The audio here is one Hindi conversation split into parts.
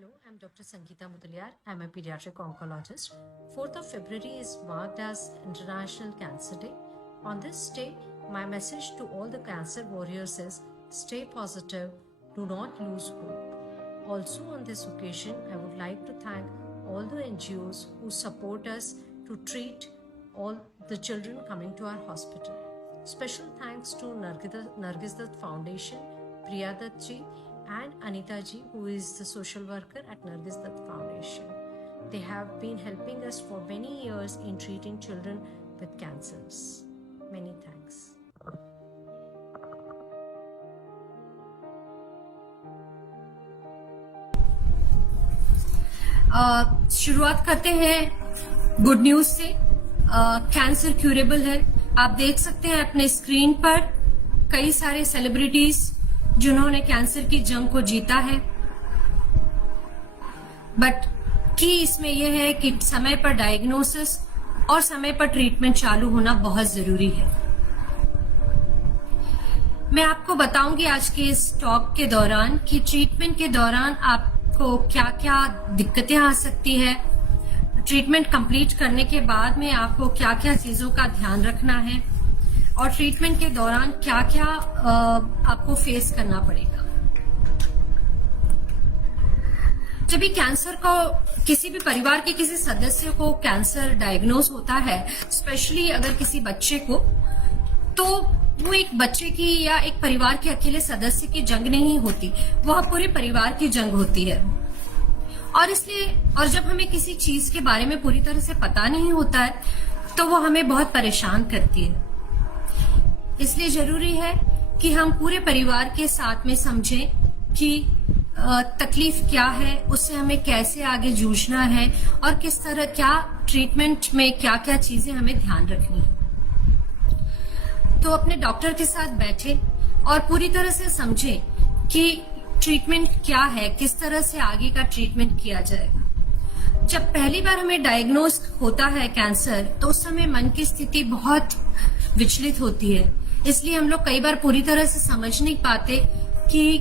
Hello, I'm Dr. Sangeeta Mudaliar. I'm a pediatric oncologist. 4th of February is marked as International Cancer Day. On this day, my message to all the cancer warriors is stay positive, do not lose hope. Also, on this occasion, I would like to thank all the NGOs who support us to treat all the children coming to our hospital. Special thanks to Nargis Dutt Foundation, Priya Dutt ji, and Anita ji, who is the social worker at Nargis Dutt Foundation. They have been helping us for many years in treating children with cancers. Many thanks. शुरुआत करते हैं गुड न्यूज से। कैंसर क्यूरेबल है। आप देख सकते हैं अपने स्क्रीन पर कई सारे सेलिब्रिटीज जिन्होंने कैंसर की जंग को जीता है। बट की इसमें यह है कि समय पर डायग्नोसिस और समय पर ट्रीटमेंट चालू होना बहुत जरूरी है। मैं आपको बताऊंगी आज के इस टॉक के दौरान कि ट्रीटमेंट के दौरान आपको क्या क्या दिक्कतें आ सकती है, ट्रीटमेंट कंप्लीट करने के बाद में आपको क्या क्या चीजों का ध्यान रखना है और ट्रीटमेंट के दौरान क्या क्या आपको फेस करना पड़ेगा। जब भी कैंसर को किसी भी परिवार के किसी सदस्य को कैंसर डायग्नोज होता है, स्पेशली अगर किसी बच्चे को, तो वो एक बच्चे की या एक परिवार के अकेले सदस्य की जंग नहीं होती, वह पूरे परिवार की जंग होती है। और इसलिए जब हमें किसी चीज के बारे में पूरी तरह से पता नहीं होता है तो वो हमें बहुत परेशान करती है। इसलिए जरूरी है कि हम पूरे परिवार के साथ में समझें कि तकलीफ क्या है, उससे हमें कैसे आगे जूझना है और किस तरह क्या ट्रीटमेंट में क्या क्या चीजें हमें ध्यान रखनी है। तो अपने डॉक्टर के साथ बैठे और पूरी तरह से समझें कि ट्रीटमेंट क्या है, किस तरह से आगे का ट्रीटमेंट किया जाएगा। जब पहली बार हमें डायग्नोज होता है कैंसर, तो उस समय मन की स्थिति बहुत विचलित होती है। इसलिए हम लोग कई बार पूरी तरह से समझ नहीं पाते कि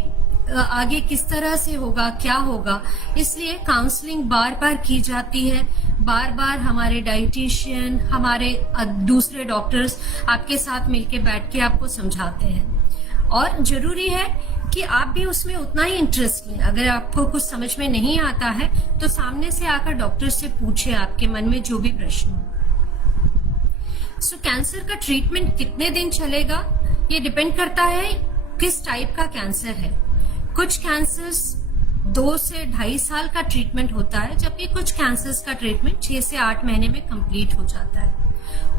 आगे किस तरह से होगा, क्या होगा। इसलिए काउंसलिंग बार बार की जाती है, बार बार हमारे डाइटिशियन, हमारे दूसरे डॉक्टर्स आपके साथ मिलके बैठ के आपको समझाते हैं। और जरूरी है कि आप भी उसमें उतना ही इंटरेस्ट लें। अगर आपको कुछ समझ में नहीं आता है तो सामने से आकर डॉक्टर से पूछे आपके मन में जो भी प्रश्न हो। कैंसर का ट्रीटमेंट कितने दिन चलेगा, ये डिपेंड करता है किस टाइप का कैंसर है। कुछ कैंसर्स 2 से 2.5 साल का ट्रीटमेंट होता है, जबकि कुछ कैंसर्स का ट्रीटमेंट 6 से 8 महीने में कंप्लीट हो जाता है।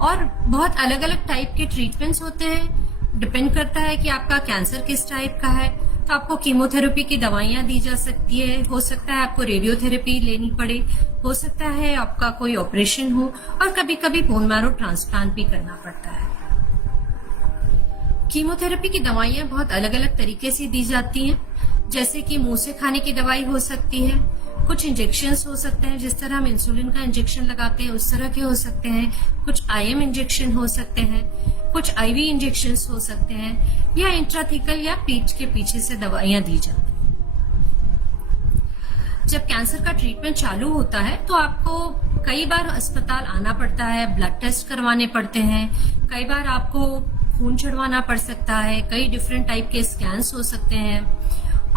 और बहुत अलग अलग टाइप के ट्रीटमेंट्स होते हैं, डिपेंड करता है कि आपका कैंसर किस टाइप का है। तो आपको कीमोथेरेपी की दवाइयां दी जा सकती है, हो सकता है आपको रेडियोथेरेपी लेनी पड़े, हो सकता है आपका कोई ऑपरेशन हो, और कभी कभी बोन मैरो ट्रांसप्लांट भी करना पड़ता है। कीमोथेरेपी की दवाइयां बहुत अलग अलग तरीके से दी जाती हैं, जैसे कि मुंह से खाने की दवाई हो सकती है, कुछ इंजेक्शंस हो सकते हैं, जिस तरह हम इंसुलिन का इंजेक्शन लगाते हैं उस तरह के हो सकते हैं, कुछ IM इंजेक्शन हो सकते हैं, कुछ IV इंजेक्शंस हो सकते हैं, या इंट्राथिकल या पीठ के पीछे से दवाइयां दी जाती हैं। जब कैंसर का ट्रीटमेंट चालू होता है तो आपको कई बार अस्पताल आना पड़ता है, ब्लड टेस्ट करवाने पड़ते हैं, कई बार आपको खून चढ़वाना पड़ सकता है, कई डिफरेंट टाइप के स्कैन्स हो सकते हैं,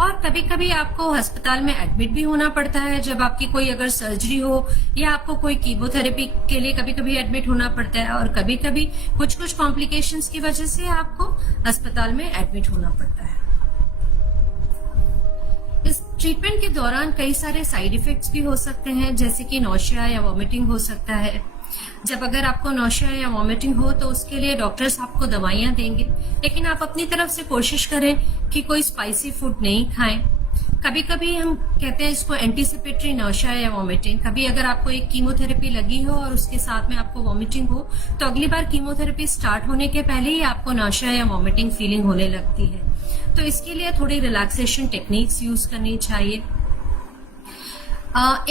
और कभी कभी आपको अस्पताल में एडमिट भी होना पड़ता है जब आपकी कोई अगर सर्जरी हो, या आपको कोई कीमोथेरेपी के लिए कभी कभी एडमिट होना पड़ता है, और कभी कभी कुछ कुछ कॉम्प्लिकेशंस की वजह से आपको अस्पताल में एडमिट होना पड़ता है। इस ट्रीटमेंट के दौरान कई सारे साइड इफेक्ट्स भी हो सकते हैं, जैसे कि नौशिया या वॉमिटिंग हो सकता है। जब अगर आपको नौशिया या वॉमिटिंग हो तो उसके लिए डॉक्टर्स आपको दवाइयां देंगे, लेकिन आप अपनी तरफ से कोशिश करें कि कोई स्पाइसी फूड नहीं खाएं। कभी कभी हम कहते हैं इसको एंटीसिपेटरी नौशिया या वॉमिटिंग। कभी अगर आपको एक कीमोथेरेपी लगी हो और उसके साथ में आपको वॉमिटिंग हो, तो अगली बार कीमोथेरेपी स्टार्ट होने के पहले ही आपको नौशिया या वॉमिटिंग फीलिंग होने लगती है। तो इसके लिए थोड़ी रिलैक्सेशन टेक्निक्स यूज करनी चाहिए।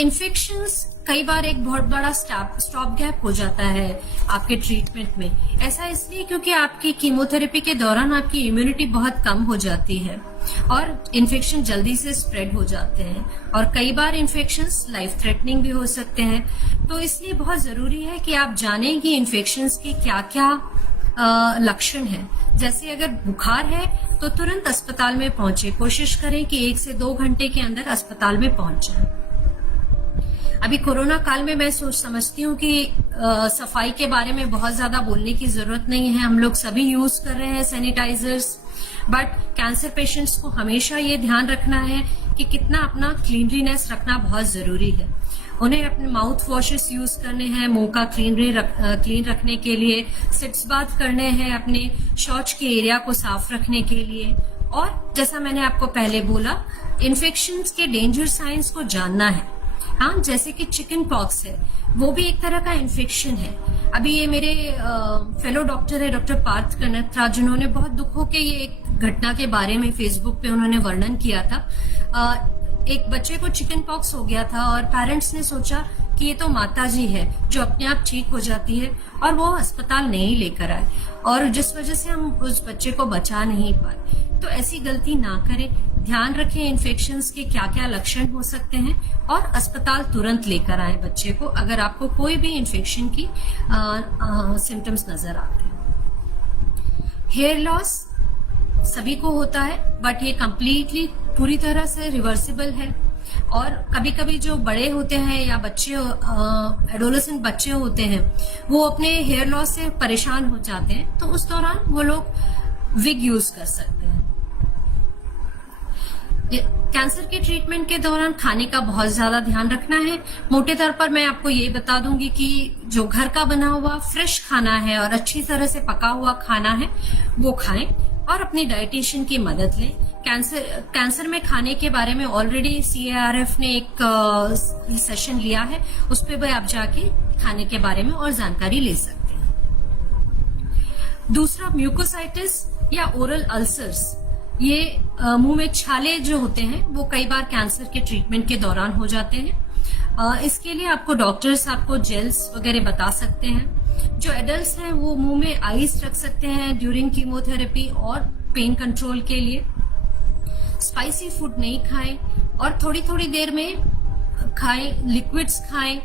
इन्फेक्शंस कई बार एक बहुत बड़ा स्टॉप गैप हो जाता है आपके ट्रीटमेंट में। ऐसा इसलिए क्योंकि आपकी कीमोथेरेपी के दौरान आपकी इम्यूनिटी बहुत कम हो जाती है और इन्फेक्शन जल्दी से स्प्रेड हो जाते हैं और कई बार इन्फेक्शंस लाइफ थ्रेटनिंग भी हो सकते हैं। तो इसलिए बहुत जरूरी है कि आप जानें कि इन्फेक्शंस के क्या क्या लक्षण है। जैसे अगर बुखार है तो तुरंत अस्पताल में पहुंचे, कोशिश करें कि 1 से 2 घंटे के अंदर अस्पताल में पहुंच जाए। अभी कोरोना काल में मैं समझती हूँ कि सफाई के बारे में बहुत ज्यादा बोलने की जरूरत नहीं है, हम लोग सभी यूज कर रहे हैं सैनिटाइजर्स, बट कैंसर पेशेंट्स को हमेशा ये ध्यान रखना है कि कितना अपना क्लीनलीनेस रखना बहुत जरूरी है। उन्हें अपने माउथ वॉशेस यूज करने हैं मुंह का क्लीन रखने के लिए, सिट्स बाथ करने हैं अपने शौच के एरिया को साफ रखने के लिए, और जैसा मैंने आपको पहले बोला इन्फेक्शंस के डेंजर साइंस को जानना है। हाँ, जैसे कि चिकन पॉक्स है, वो भी एक तरह का इन्फेक्शन है। अभी ये मेरे फेलो डॉक्टर है डॉक्टर पार्थ कनत्रा, जिन्होंने बहुत दुखों के ये एक घटना के बारे में फेसबुक पे उन्होंने वर्णन किया था। एक बच्चे को चिकन पॉक्स हो गया था और पेरेंट्स ने सोचा कि ये तो माता जी है जो अपने आप ठीक हो जाती है, और वो अस्पताल नहीं लेकर आए और जिस वजह से हम उस बच्चे को बचा नहीं पाए। तो ऐसी गलती ना करें, ध्यान रखें इन्फेक्शंस के क्या क्या लक्षण हो सकते हैं और अस्पताल तुरंत लेकर आए बच्चे को अगर आपको कोई भी इन्फेक्शन की सिम्टम्स नजर आते हैं। हेयर लॉस सभी को होता है, बट ये कम्प्लीटली पूरी तरह से रिवर्सिबल है, और कभी कभी जो बड़े होते हैं या बच्चे एडोलेसेंट बच्चे होते हैं वो अपने हेयर लॉस से परेशान हो जाते हैं, तो उस दौरान वो लोग विग यूज कर सकते हैं। कैंसर के ट्रीटमेंट के दौरान खाने का बहुत ज्यादा ध्यान रखना है। मोटे तौर पर मैं आपको ये बता दूंगी कि जो घर का बना हुआ फ्रेश खाना है और अच्छी तरह से पका हुआ खाना है वो खाएं और अपनी डाइटिशियन की मदद लें। कैंसर में खाने के बारे में ऑलरेडी CARF ने एक सेशन लिया है, उस पर भी आप जाके खाने के बारे में और जानकारी ले सकते हैं। दूसरा, म्यूकोसाइटिस या ओरल अल्सर्स, ये मुंह में छाले जो होते हैं वो कई बार कैंसर के ट्रीटमेंट के दौरान हो जाते हैं। इसके लिए आपको डॉक्टर्स आपको जेल्स वगैरह बता सकते हैं। जो एडल्ट्स हैं वो मुंह में आइस रख सकते हैं ड्यूरिंग कीमोथेरेपी और पेन कंट्रोल के लिए। स्पाइसी फूड नहीं खाएं और थोड़ी थोड़ी देर में खाएं, लिक्विड्स खाएं,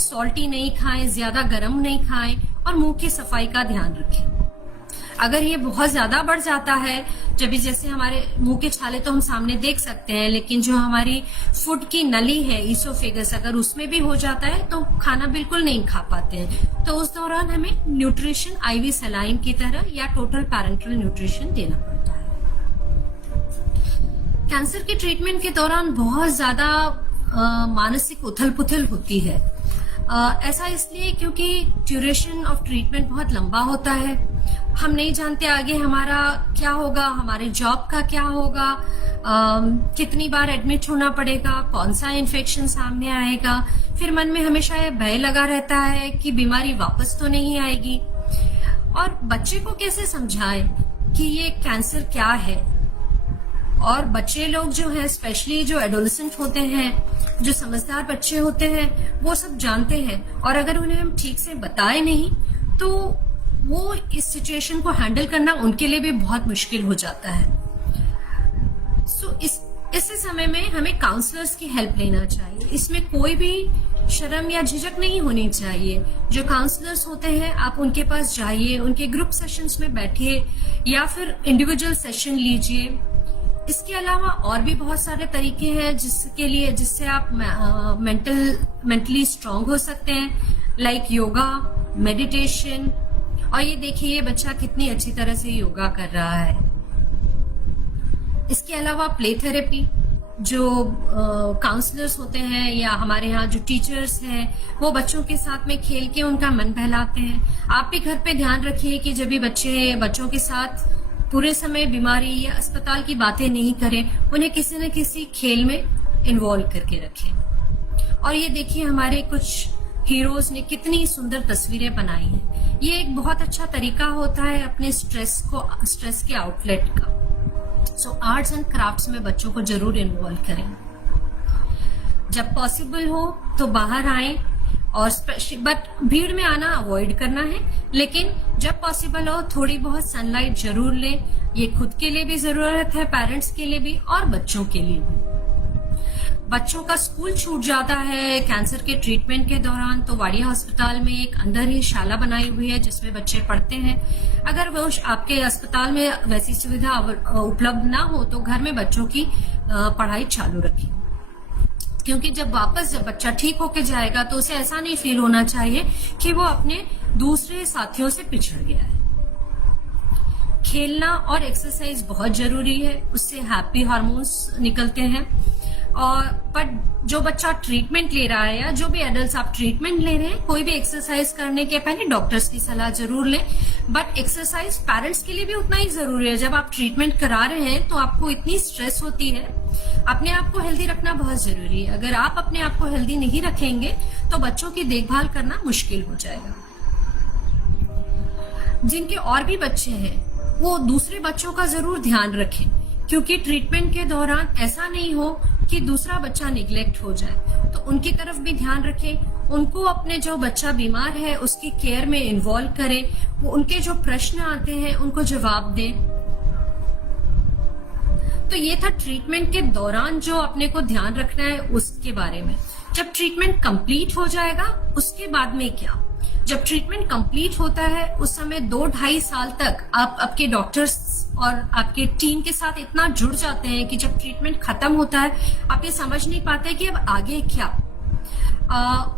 सॉल्टी नहीं खाएं, ज्यादा गर्म नहीं खाएं और मुंह की सफाई का ध्यान रखें। अगर ये बहुत ज्यादा बढ़ जाता है, जब जैसे हमारे मुंह के छाले तो हम सामने देख सकते हैं, लेकिन जो हमारी फूड की नली है ईसोफेगस, अगर उसमें भी हो जाता है तो खाना बिल्कुल नहीं खा पाते हैं। तो उस दौरान हमें न्यूट्रिशन IV सलाइन की तरह या टोटल पैरेंटल न्यूट्रिशन देना पड़ता है। कैंसर के ट्रीटमेंट के दौरान बहुत ज्यादा मानसिक उथल पुथल होती है। ऐसा इसलिए क्योंकि ड्यूरेशन ऑफ ट्रीटमेंट बहुत लंबा होता है। हम नहीं जानते आगे हमारा क्या होगा, हमारे जॉब का क्या होगा, कितनी बार एडमिट होना पड़ेगा, कौन सा इन्फेक्शन सामने आएगा। फिर मन में हमेशा ये भय लगा रहता है कि बीमारी वापस तो नहीं आएगी। और बच्चे को कैसे समझाएं कि ये कैंसर क्या है। और बच्चे लोग जो है, स्पेशली जो एडोलेसेंट होते हैं, जो समझदार बच्चे होते हैं, वो सब जानते हैं, और अगर उन्हें हम ठीक से बताए नहीं तो वो इस सिचुएशन को हैंडल करना उनके लिए भी बहुत मुश्किल हो जाता है। सो इस समय में हमें काउंसलर्स की हेल्प लेना चाहिए। इसमें कोई भी शर्म या झिझक नहीं होनी चाहिए। जो काउंसलर्स होते हैं आप उनके पास जाइए, उनके ग्रुप सेशंस में बैठिए या फिर इंडिविजुअल सेशन लीजिए। इसके अलावा और भी बहुत सारे तरीके हैं जिससे आप मेंटली स्ट्रांग हो सकते हैं, लाइक योगा, मेडिटेशन। और ये देखिए ये बच्चा कितनी अच्छी तरह से योगा कर रहा है। इसके अलावा प्ले थेरेपी, जो काउंसलर्स होते हैं या हमारे यहाँ जो टीचर्स हैं वो बच्चों के साथ में खेल के उनका मन बहलाते हैं। आप भी घर पे ध्यान रखिए कि जब भी बच्चों के साथ पूरे समय बीमारी या अस्पताल की बातें नहीं करें, उन्हें किसी न किसी खेल में इन्वॉल्व करके रखें। और ये देखिए हमारे कुछ हीरोज ने कितनी सुंदर तस्वीरें बनाई हैं। ये एक बहुत अच्छा तरीका होता है अपने स्ट्रेस के आउटलेट का। सो आर्ट्स एंड क्राफ्ट्स में बच्चों को जरूर इन्वॉल्व करें। जब पॉसिबल हो तो बाहर आए, और बट भीड़ में आना अवॉइड करना है, लेकिन जब पॉसिबल हो थोड़ी बहुत सनलाइट जरूर लें। ये खुद के लिए भी जरूरत है, पेरेंट्स के लिए भी और बच्चों के लिए भी। बच्चों का स्कूल छूट जाता है कैंसर के ट्रीटमेंट के दौरान, तो वाडिया अस्पताल में एक अंदर ही शाला बनाई हुई है जिसमें बच्चे पढ़ते हैं। अगर वो आपके अस्पताल में वैसी सुविधा उपलब्ध ना हो तो घर में बच्चों की पढ़ाई चालू रखें, क्योंकि जब बच्चा ठीक होके जाएगा तो उसे ऐसा नहीं फील होना चाहिए कि वो अपने दूसरे साथियों से पिछड़ गया है। खेलना और एक्सरसाइज बहुत जरूरी है, उससे हैप्पी हार्मोन्स निकलते हैं। और पर जो बच्चा ट्रीटमेंट ले रहा है या जो भी एडल्ट आप ट्रीटमेंट ले रहे हैं, कोई भी एक्सरसाइज करने के पहले डॉक्टर्स की सलाह जरूर लें। बट एक्सरसाइज पेरेंट्स के लिए भी उतना ही जरूरी है। जब आप ट्रीटमेंट करा रहे हैं तो आपको इतनी स्ट्रेस होती है, अपने आप को हेल्दी रखना बहुत जरूरी है। अगर आप अपने आप को हेल्दी नहीं रखेंगे तो बच्चों की देखभाल करना मुश्किल हो जाएगा। जिनके और भी बच्चे हैं वो दूसरे बच्चों का जरूर ध्यान रखें, क्योंकि ट्रीटमेंट के दौरान ऐसा नहीं हो कि दूसरा बच्चा निग्लेक्ट हो जाए, तो उनकी तरफ भी ध्यान रखें। उनको अपने जो बच्चा बीमार है उसकी केयर में इन्वॉल्व करें, वो उनके जो प्रश्न आते हैं उनको जवाब दें। तो ये था ट्रीटमेंट के दौरान जो अपने को ध्यान रखना है उसके बारे में। जब ट्रीटमेंट कंप्लीट हो जाएगा उसके बाद में क्या? जब ट्रीटमेंट कंप्लीट होता है उस समय 2-2.5 साल तक आप आपके डॉक्टर्स और आपके टीम के साथ इतना जुड़ जाते हैं कि जब ट्रीटमेंट खत्म होता है आप ये समझ नहीं पाते कि अब आगे क्या।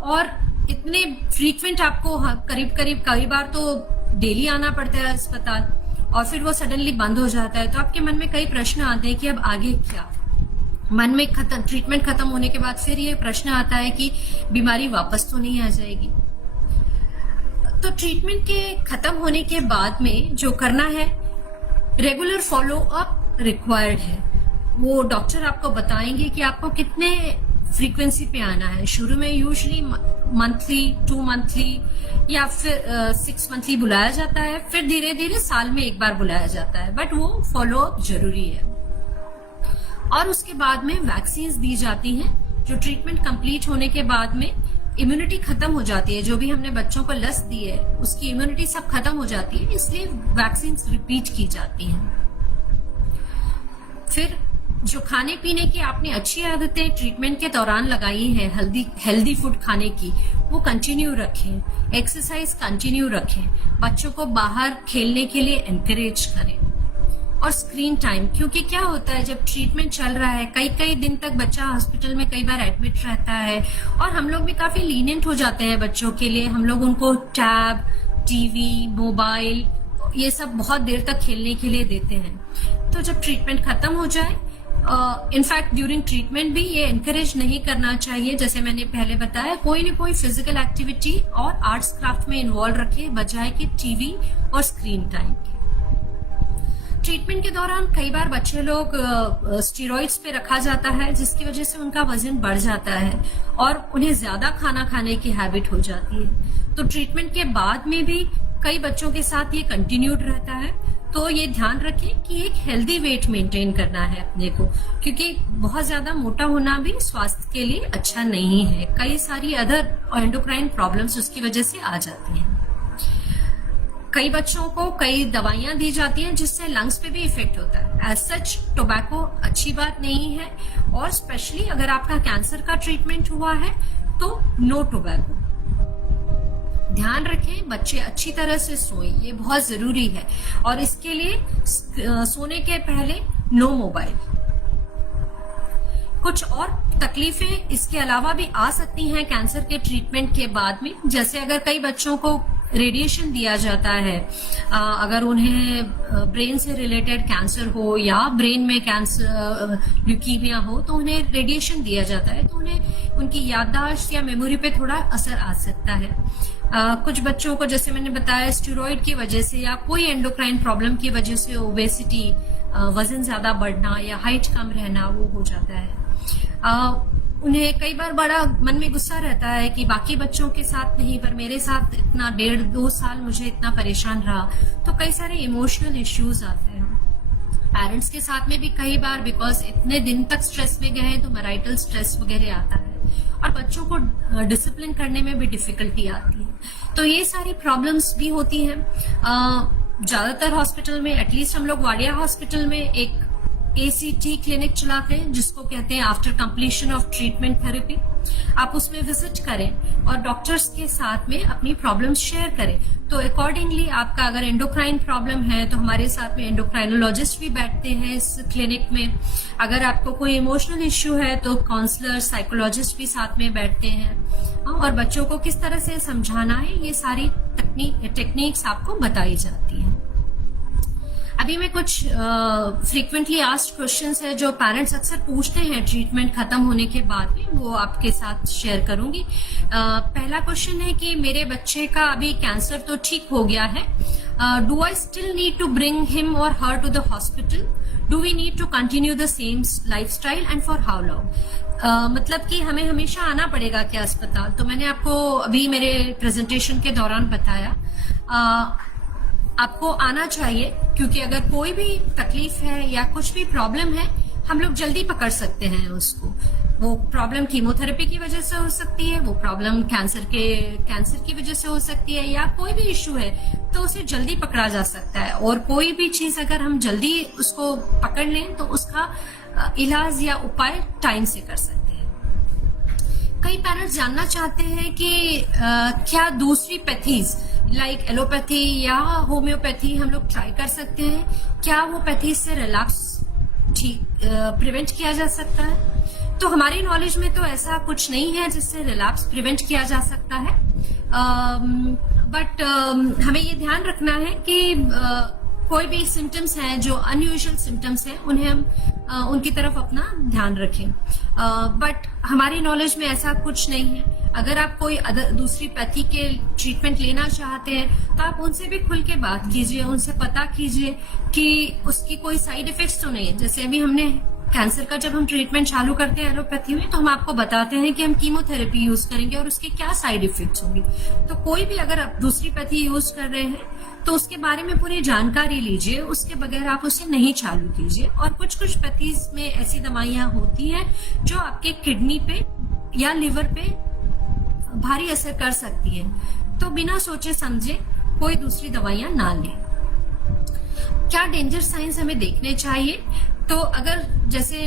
और इतने फ्रीक्वेंट आपको करीब कई बार तो डेली आना पड़ता है अस्पताल, और फिर वो सडनली बंद हो जाता है, तो आपके मन में कई प्रश्न आते हैं कि अब आगे क्या। मन में ट्रीटमेंट खत्म होने के बाद फिर ये प्रश्न आता है कि बीमारी वापस तो नहीं आ जाएगी। तो ट्रीटमेंट के खत्म होने के बाद में जो करना है, रेगुलर फॉलो अप रिक्वायर्ड है। वो डॉक्टर आपको बताएंगे कि आपको कितने फ्रीक्वेंसी पे आना है। शुरू में यूजुअली मंथली, 2 मंथली या फिर 6 मंथली बुलाया जाता है, फिर धीरे धीरे साल में एक बार बुलाया जाता है, बट वो फॉलो अप जरूरी है। और उसके बाद में वैक्सीन दी जाती हैं, जो ट्रीटमेंट कंप्लीट होने के बाद में इम्यूनिटी खत्म हो जाती है। जो भी हमने बच्चों को लस दी है उसकी इम्यूनिटी सब खत्म हो जाती है, इसलिए वैक्सीन रिपीट की जाती हैं। फिर जो खाने पीने की आपने अच्छी आदतें ट्रीटमेंट के दौरान लगाई हैं, हेल्दी फूड खाने की, वो कंटिन्यू रखें। एक्सरसाइज कंटिन्यू रखें। बच्चों को बाहर खेलने के लिए एनकरेज करें। और स्क्रीन टाइम, क्योंकि क्या होता है जब ट्रीटमेंट चल रहा है कई दिन तक बच्चा हॉस्पिटल में कई बार एडमिट रहता है, और हम लोग भी काफी लीनियंट हो जाते हैं बच्चों के लिए। हम लोग उनको टैब, टीवी, मोबाइल ये सब बहुत देर तक खेलने के लिए देते हैं। तो जब ट्रीटमेंट खत्म हो जाए, इनफैक्ट ड्यूरिंग ट्रीटमेंट भी ये एनकरेज नहीं करना चाहिए। जैसे मैंने पहले बताया, कोई न कोई फिजिकल एक्टिविटी और आर्ट्स क्राफ्ट में इन्वॉल्व रखे बजाय कि टीवी और स्क्रीन टाइम के। ट्रीटमेंट के दौरान कई बार बच्चे लोग स्टेरॉइड्स पे रखा जाता है, जिसकी वजह से उनका वजन बढ़ जाता है और उन्हें ज्यादा खाना खाने की हैबिट हो जाती है। तो ट्रीटमेंट के बाद में भी कई बच्चों के साथ ये कंटिन्यूड रहता है। तो ये ध्यान रखें कि एक हेल्दी वेट मेंटेन करना है अपने को, क्योंकि बहुत ज्यादा मोटा होना भी स्वास्थ्य के लिए अच्छा नहीं है। कई सारी अदर एंडोक्राइन प्रॉब्लम्स उसकी वजह से आ जाती हैं। कई बच्चों को कई दवाइयां दी जाती हैं जिससे लंग्स पे भी इफेक्ट होता है। एज सच टोबैको अच्छी बात नहीं है, और स्पेशली अगर आपका कैंसर का ट्रीटमेंट हुआ है तो नो टोबैको। ध्यान रखें बच्चे अच्छी तरह से सोएं, ये बहुत जरूरी है। और इसके लिए सोने के पहले नो मोबाइल। कुछ और तकलीफें इसके अलावा भी आ सकती हैं कैंसर के ट्रीटमेंट के बाद में, जैसे अगर कई बच्चों को रेडिएशन दिया जाता है, अगर उन्हें ब्रेन से रिलेटेड कैंसर हो या ब्रेन में कैंसर ल्यूकीमिया हो तो उन्हें रेडिएशन दिया जाता है, तो उन्हें उनकी याददाश्त या मेमोरी पे थोड़ा असर आ सकता है। कुछ बच्चों को जैसे मैंने बताया स्टेरॉइड की वजह से या कोई एंडोक्राइन प्रॉब्लम की वजह से ओबेसिटी, वजन ज्यादा बढ़ना या हाइट कम रहना वो हो जाता है। उन्हें कई बार बड़ा मन में गुस्सा रहता है कि बाकी बच्चों के साथ नहीं पर मेरे साथ इतना 1.5-2 साल मुझे इतना परेशान रहा, तो कई सारे इमोशनल इश्यूज आते हैं। पेरेंट्स के साथ में भी कई बार बिकॉज इतने दिन तक स्ट्रेस में गए हैं तो मैरिटल स्ट्रेस वगैरह आता है। और बच्चों को डिसिप्लिन करने में भी डिफिकल्टी आती है। तो ये सारी प्रॉब्लम्स भी होती हैं। ज्यादातर हॉस्पिटल में, एटलीस्ट हम लोग वाडिया हॉस्पिटल में एक ACT क्लिनिक चलाते हैं, जिसको कहते हैं after completion of treatment therapy. आप उसमें विजिट करें और डॉक्टर्स के साथ में अपनी प्रॉब्लम्स शेयर करें। तो अकॉर्डिंगली आपका अगर एंडोक्राइन प्रॉब्लम है तो हमारे साथ में एंडोक्राइनोलॉजिस्ट भी बैठते हैं इस क्लिनिक में। अगर आपको कोई इमोशनल इश्यू है तो काउंसलर, साइकोलॉजिस्ट भी साथ में बैठते हैं। और बच्चों को किस तरह से समझाना है, ये सारी टेक्निक्स आपको बताई जाती है। अभी मैं कुछ फ्रीक्वेंटली आस्क्ड क्वेश्चंस है जो पेरेंट्स अक्सर पूछते हैं ट्रीटमेंट खत्म होने के बाद में, वो आपके साथ शेयर करूंगी। पहला क्वेश्चन है कि मेरे बच्चे का अभी कैंसर तो ठीक हो गया है, do I still need to bring him or her to the hospital, do we need to continue the same lifestyle and for how long. मतलब कि हमें हमेशा आना पड़ेगा क्या अस्पताल? तो मैंने आपको अभी मेरे प्रेजेंटेशन के दौरान बताया, आपको आना चाहिए, क्योंकि अगर कोई भी तकलीफ है या कुछ भी प्रॉब्लम है, हम लोग जल्दी पकड़ सकते हैं उसको। वो प्रॉब्लम कीमोथेरेपी की वजह से हो सकती है, वो प्रॉब्लम कैंसर की वजह से हो सकती है, या कोई भी इश्यू है तो उसे जल्दी पकड़ा जा सकता है। और कोई भी चीज अगर हम जल्दी उसको पकड़ लें तो उसका इलाज या उपाय टाइम से कर सकते हैं। कई पेरेंट्स जानना चाहते हैं कि क्या दूसरी पैथीज लाइक एलोपैथी या होम्योपैथी हम लोग ट्राई कर सकते हैं, क्या वो पैथीज से रिलैप्स प्रिवेंट किया जा सकता है? तो हमारी नॉलेज में तो ऐसा कुछ नहीं है जिससे रिलैप्स प्रिवेंट किया जा सकता है। बट हमें ये ध्यान रखना है कि कोई भी सिम्टम्स हैं जो अनयूजुअल सिम्टम्स हैं, उन्हें हम उनकी तरफ अपना ध्यान रखें। बट हमारी नॉलेज में ऐसा कुछ नहीं है। अगर आप कोई दूसरी पैथी के ट्रीटमेंट लेना चाहते हैं तो आप उनसे भी खुल के बात कीजिए, उनसे पता कीजिए कि उसकी कोई साइड इफेक्ट्स तो नहीं है। जैसे अभी हमने कैंसर का जब हम ट्रीटमेंट चालू करते हैं एलोपैथी में, तो हम आपको बताते हैं कि हम कीमोथेरेपी यूज करेंगे और उसके क्या साइड इफेक्ट्स होंगे। तो कोई भी अगर आप दूसरी पैथी यूज कर रहे हैं तो उसके बारे में पूरी जानकारी लीजिए, उसके बगैर आप उसे नहीं चालू कीजिए। और कुछ कुछ पैथीज में ऐसी दवाइयां होती हैं जो आपके किडनी पे या लिवर पे भारी असर कर सकती है, तो बिना सोचे समझे कोई दूसरी दवाइयां ना लें। क्या डेंजर साइंस हमें देखने चाहिए? तो अगर जैसे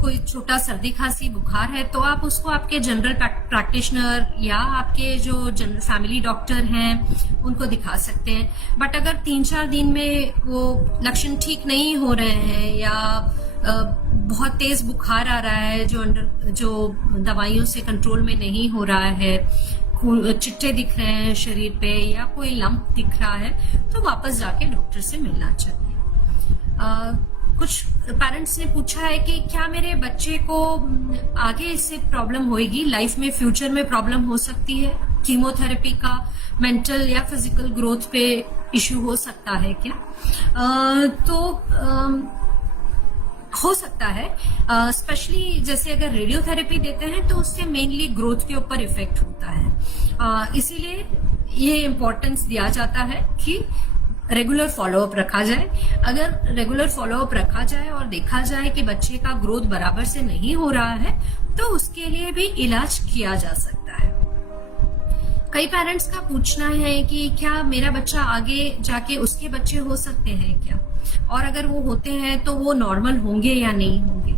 कोई छोटा सर्दी खांसी बुखार है तो आप उसको आपके जनरल प्रैक्टिशनर या आपके जो जनरल फैमिली डॉक्टर हैं उनको दिखा सकते हैं। बट अगर 3-4 दिन में वो लक्षण ठीक नहीं हो रहे हैं या बहुत तेज बुखार आ रहा है जो दवाइयों से कंट्रोल में नहीं हो रहा है, चिट्टे दिख रहे हैं शरीर पे या कोई लंप दिख रहा है, तो वापस जाके डॉक्टर से मिलना चाहिए। कुछ पेरेंट्स ने पूछा है कि क्या मेरे बच्चे को आगे इससे प्रॉब्लम होगी, लाइफ में फ्यूचर में प्रॉब्लम हो सकती है, कीमोथेरेपी का मेंटल या फिजिकल ग्रोथ पे इश्यू हो सकता है क्या? हो सकता है, स्पेशली जैसे अगर रेडियोथेरेपी देते हैं तो उससे मेनली ग्रोथ के ऊपर इफेक्ट होता है। इसीलिए ये इम्पोर्टेंस दिया जाता है कि रेगुलर फॉलोअप रखा जाए। अगर रेगुलर फॉलोअप रखा जाए और देखा जाए कि बच्चे का ग्रोथ बराबर से नहीं हो रहा है तो उसके लिए भी इलाज किया जा सकता है। कई पेरेंट्स का पूछना है कि क्या मेरा बच्चा आगे जाके उसके बच्चे हो सकते हैं क्या, और अगर वो होते हैं तो वो नॉर्मल होंगे या नहीं होंगे।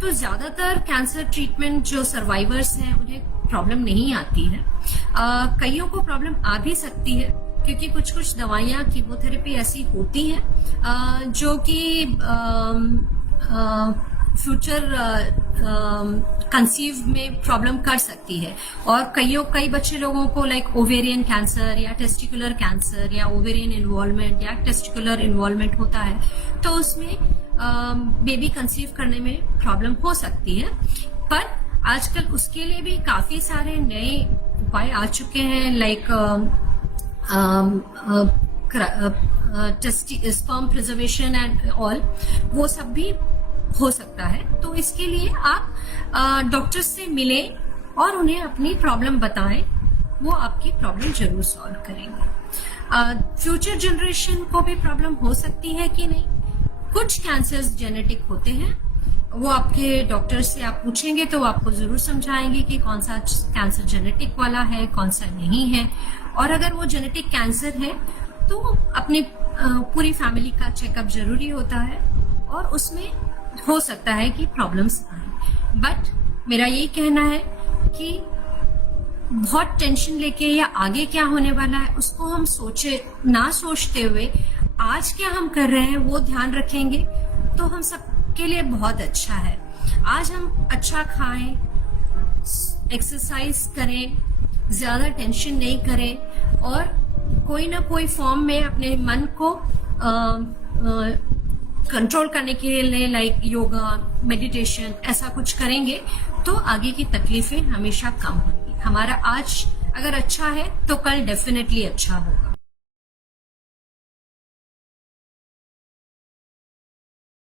तो ज्यादातर कैंसर ट्रीटमेंट जो सर्वाइवर्स हैं उन्हें प्रॉब्लम नहीं आती है। कईयों को प्रॉब्लम आ भी सकती है क्योंकि कुछ कुछ दवाइयां कीमोथेरेपी ऐसी होती हैं जो कि फ्यूचर कंसीव में प्रॉब्लम कर सकती है। और कई बच्चे लोगों को लाइक ओवेरियन कैंसर या टेस्टिकुलर कैंसर या ओवेरियन इन्वॉल्वमेंट या टेस्टिकुलर इन्वॉल्वमेंट होता है, तो उसमें बेबी कंसीव करने में प्रॉब्लम हो सकती है। पर आजकल उसके लिए भी काफी सारे नए उपाय आ चुके हैं, like sperm preservation and all, वो सब भी हो सकता है। तो इसके लिए आप डॉक्टर से मिलें और उन्हें अपनी प्रॉब्लम बताएं, वो आपकी प्रॉब्लम जरूर सॉल्व करेंगे। फ्यूचर जनरेशन को भी प्रॉब्लम हो सकती है कि नहीं? कुछ कैंसर्स जेनेटिक होते हैं वो आपके डॉक्टर से आप पूछेंगे तो वो आपको जरूर समझाएंगे कि कौन सा कैंसर जेनेटिक वाला है, कौन सा नहीं है। और अगर वो जेनेटिक कैंसर है तो अपनी पूरी फैमिली का चेकअप जरूरी होता है और उसमें हो सकता है कि प्रॉब्लम्स आए। बट मेरा ये कहना है कि बहुत टेंशन लेके या आगे क्या होने वाला है उसको हम सोचते हुए आज क्या हम कर रहे हैं वो ध्यान रखेंगे तो हम सबके लिए बहुत अच्छा है। आज हम अच्छा खाएं, एक्सरसाइज करें, ज्यादा टेंशन नहीं करें और कोई ना कोई फॉर्म में अपने मन को कंट्रोल करने के लिए लाइक योगा, मेडिटेशन ऐसा कुछ करेंगे तो आगे की तकलीफें हमेशा कम होंगी। हमारा आज अगर अच्छा है तो कल डेफिनेटली अच्छा होगा।